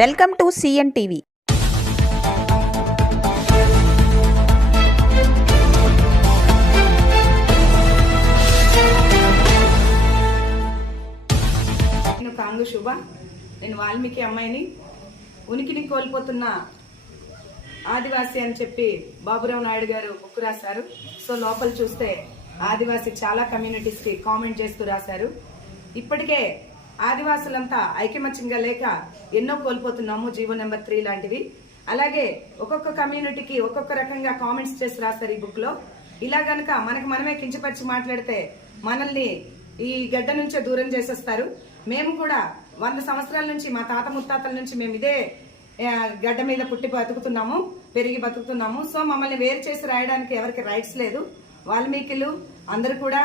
Welcome to CN TV. నేను కాంగు శుభ. నేను వాల్మీకి అమ్మాయిని. ఉనికిని కోల్పోతున్న ఆదివాసి అని చెప్పి బాబురావు నాయుడు గారు బుక్ రాశారు. సో లోపల చూస్తే ఆదివాసి చాలా కమ్యూనిటీస్కి కామెంట్ చేస్తూ రాశారు. ఇప్పటికే ఆదివాసులంతా ఐకమత్యంగా లేక ఎన్నో కోల్పోతున్నాము జీవో నెంబర్ త్రీ లాంటివి. అలాగే ఒక్కొక్క కమ్యూనిటీకి ఒక్కొక్క రకంగా కామెంట్స్ చేసి రాస్తారు ఈ బుక్లో ఇలా గనక మనకు మనమే కించపరిచి మాట్లాడితే మనల్ని ఈ గడ్డ నుంచే దూరం చేసేస్తారు. మేము కూడా వంద సంవత్సరాల నుంచి మా తాత ముత్తాతల నుంచి మేము ఇదే గడ్డ మీద పుట్టి బతుకుతున్నాము పెరిగి బతుకుతున్నాము. సో మమ్మల్ని వేరు చేసి రాయడానికి ఎవరికి రైట్స్ లేదు. వాల్మీకులు అందరూ కూడా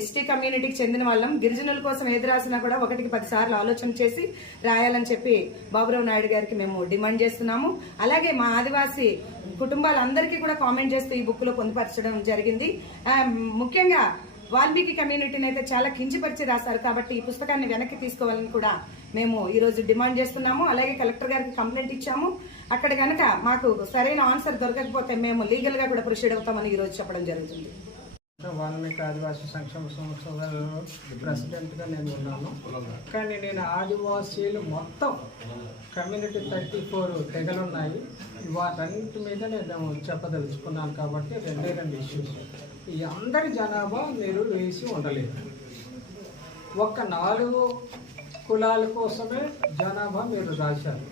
ఎస్టీ కమ్యూనిటీకి చెందిన వాళ్ళం. గిరిజనుల కోసం ఏది రాసినా కూడా ఒకటికి పదిసార్లు ఆలోచన చేసి రాయాలని చెప్పి బాబురావు నాయుడు గారికి మేము డిమాండ్ చేస్తున్నాము. అలాగే మా ఆదివాసీ కుటుంబాలందరికీ కూడా కామెంట్ చేస్తూ ఈ బుక్లో పొందుపరచడం జరిగింది. ముఖ్యంగా వాల్మీకి కమ్యూనిటీని అయితే చాలా కించపరిచి రాశారు కాబట్టి ఈ పుస్తకాన్ని వెనక్కి తీసుకోవాలని కూడా మేము ఈరోజు డిమాండ్ చేస్తున్నాము. అలాగే కలెక్టర్ గారికి కంప్లైంట్ ఇచ్చాము. అక్కడ కనుక మాకు సరైన ఆన్సర్ దొరకకపోతే మేము లీగల్గా కూడా ప్రొసీడ్ అవుతామని ఈరోజు చెప్పడం జరుగుతుంది. వాల్మీకి ఆదివాసీ సంక్షేమ సంస్థలో ప్రెసిడెంట్గా నేను ఉన్నాను. కానీ నేను ఆదివాసీలు మొత్తం కమ్యూనిటీ థర్టీ ఫోర్ తెగలు ఉన్నాయి వాటన్నిటి మీద నేను చెప్పదలుచుకున్నాను కాబట్టి రెండే రెండు ఇష్యూస్ ఈ అందరి జనాభా మీరు వేసి ఉండలేదు ఒక్క నాలుగు కులాల కోసమే జనాభా మీరు రాశారు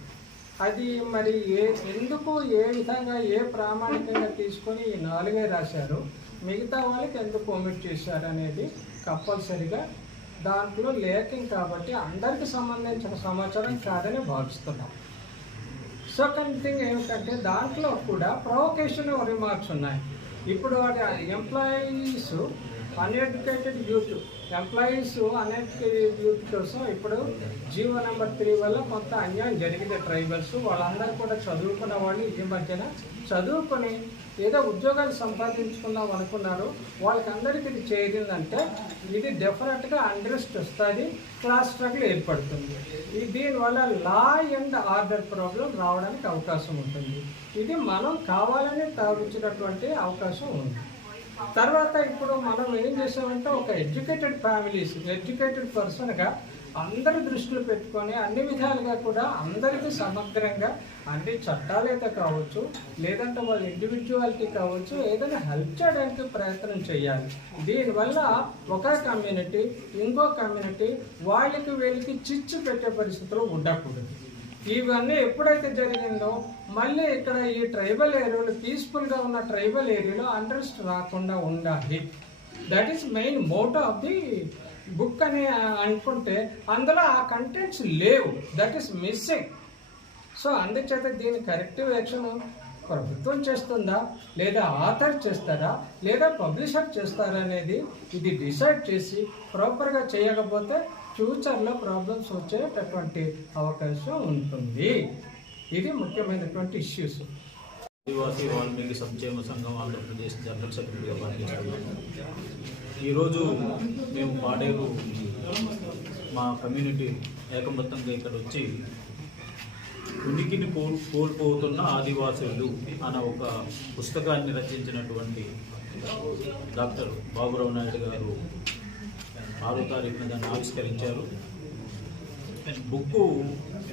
అది మరి ఏ ఎందుకు ఏ విధంగా ఏ ప్రామాణికంగా తీసుకొని ఈ నాలుగే రాశారు? మిగతా వాళ్ళకి ఎందుకు ఒమిట్ చేశారు అనేది కంపల్సరిగా దాంట్లో లేఖింగ్ కాబట్టి అందరికి సంబంధించిన సమాచారం కాదని భావిస్తున్నాం. సెకండ్ థింగ్ ఏమిటంటే దాంట్లో కూడా ప్రొవకేషన్ రిమార్క్స్ ఉన్నాయి. ఇప్పుడు employees uneducated youth employees uneducated youth కోసం ఇప్పుడు జీవో నెంబర్ త్రీ వల్ల కొంత అన్యాయం జరిగింది. ట్రైబల్స్ వాళ్ళందరూ కూడా చదువుకున్న వాళ్ళు ఈ మధ్యన చదువుకొని ఏదో ఉద్యోగాలు సంపాదించుకుందాం అనుకున్నారు. వాళ్ళకి అందరికీ ఇది చేరిందంటే ఇది డెఫినెట్గా అండ్రెస్ట్ వస్తుంది. క్లాస్ స్ట్రగుల్ ఏర్పడుతుంది. ఈ దీనివల్ల లా అండ్ ఆర్డర్ ప్రాబ్లం రావడానికి అవకాశం ఉంటుంది. ఇది మనం కావాలని తాగించినటువంటి అవకాశం ఉంది. తర్వాత ఇప్పుడు మనం ఏం చేసామంటే ఒక ఎడ్యుకేటెడ్ ఫ్యామిలీస్ ఎడ్యుకేటెడ్ పర్సన్గా అందరి దృష్టిలో పెట్టుకొని అన్ని విధాలుగా కూడా అందరికీ సమగ్రంగా అన్ని చట్టాలైతే కావచ్చు లేదంటే వాళ్ళ ఇండివిజువాలిటీ కావచ్చు ఏదైనా హెల్ప్ చేయడానికి ప్రయత్నం చేయాలి. దీనివల్ల ఒక కమ్యూనిటీ ఇంకో కమ్యూనిటీ వాళ్ళకి వీళ్ళకి చిచ్చు పెట్టే పరిస్థితులు ఉండకూడదు. ఇవన్నీ ఎప్పుడైతే జరిగిందో మళ్ళీ ఇక్కడ ఈ ట్రైబల్ ఏరియాలో పీస్ఫుల్గా ఉన్న ట్రైబల్ ఏరియాలో అండర్స్ట్ రాకుండా ఉండాలి. That is main motto of the book అని అనుకుంటే అందులో ఆ కంటెంట్స్ లేవు. దట్ ఈస్ మిస్సింగ్ సో అందుచేత దీని కరెక్టివ్ యాక్షన్ ప్రభుత్వం చేస్తుందా? లేదా ఆథర్ చేస్తారా? లేదా పబ్లిషర్ చేస్తారా అనేది ఇది డిసైడ్ చేసి ప్రాపర్గా చేయకపోతే ఫ్యూచర్లో ప్రాబ్లమ్స్ వచ్చేటటువంటి అవకాశం ఉంటుంది. ఇది ముఖ్యమైనటువంటి ఇష్యూస్. ఆదివాసీ వాల్మీకి సంక్షేమ సంఘం ఆంధ్రప్రదేశ్ జనరల్ సెక్రటరీగా పనిచేస్తున్నాము ఈరోజు మేము పాడేరు మా కమ్యూనిటీ ఏకమత్తంగా ఇక్కడ వచ్చి ఉనికిని కోల్ కోల్పోతున్న ఆదివాసులు అన్న ఒక పుస్తకాన్ని రచించినటువంటి డాక్టర్ బాబురావు నాయుడు గారు ఆరో తారీఖున దాన్ని ఆవిష్కరించారు బుక్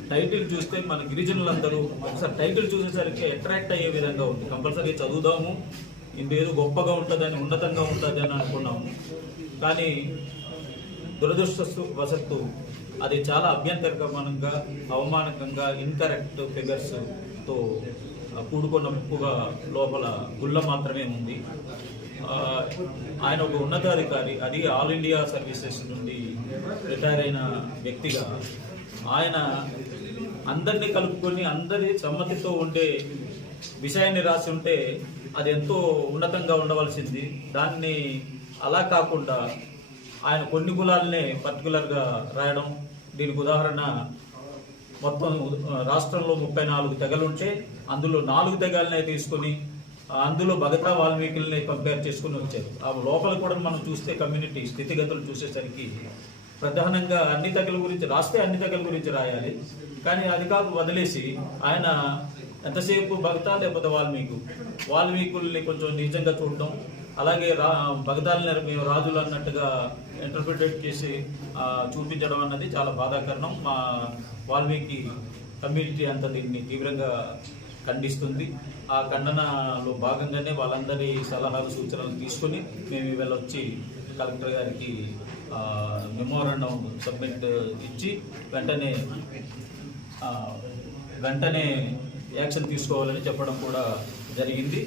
టైటిల్ చూస్తే మన గిరిజనులందరూ ఒకసారి టైటిల్ చూసేసరికి అట్రాక్ట్ అయ్యే విధంగా ఉంది. కంపల్సరీ చదువుదాము. ఇందేదో గొప్పగా ఉంటుందని ఉన్నతంగా ఉంటుంది అని అనుకున్నాము. కానీ దురదృష్టస్తు వసత్తు అది చాలా అభ్యంతరకరంగా అవమానకంగా ఇన్కరెక్ట్ ఫిగర్స్తో కూడుకున్న. ముక్కుగా లోపల గుళ్ళ మాత్రమే ఉంది. ఆయన ఒక ఉన్నతాధికారి అది ఆల్ ఇండియా సర్వీసెస్ నుండి రిటైర్ అయిన వ్యక్తిగా ఆయన అందరినీ కలుపుకొని అందరి సమ్మతితో ఉండే విషయాన్ని రాసి ఉంటే అది ఎంతో ఉన్నతంగా ఉండవలసింది. దాన్ని అలా కాకుండా ఆయన కొన్ని కులాలనే పర్టికులర్గా రాయడం దీనికి ఉదాహరణ మొత్తం రాష్ట్రంలో ముప్పై నాలుగు తెగలుంటే అందులో నాలుగు తెగలనే తీసుకొని అందులో భగతా వాల్మీకుల్ని కంపేర్ చేసుకుని వచ్చారు. ఆ లోపల కూడా మనం చూస్తే కమ్యూనిటీ స్థితిగతులు చూసేసరికి ప్రధానంగా అన్ని తెగల గురించి రాస్తే అన్ని తెగల గురించి రాయాలి. కానీ అది కాదు వదిలేసి ఆయన ఎంతసేపు భగతా లేకపోతే వాల్మీకు? వాల్మీకుల్ని కొంచెం నిజంగా చూడటం అలాగే రా భగతాలని మేము రాజులు అన్నట్టుగా ఇంటర్ప్రిటేట్ చేసి చూపించడం అన్నది చాలా బాధాకరణం. మా వాల్మీకి కమ్యూనిటీ అంతా దీన్ని తీవ్రంగా ఖండిస్తుంది. ఆ ఖండనలో భాగంగానే వాళ్ళందరి సలహాలు సూచనలు తీసుకొని మేము ఇవాళ వచ్చి కలెక్టర్ గారికి మెమోరాండం సబ్మిట్ ఇచ్చి వెంటనే వెంటనే యాక్షన్ తీసుకోవాలని చెప్పడం కూడా జరిగింది.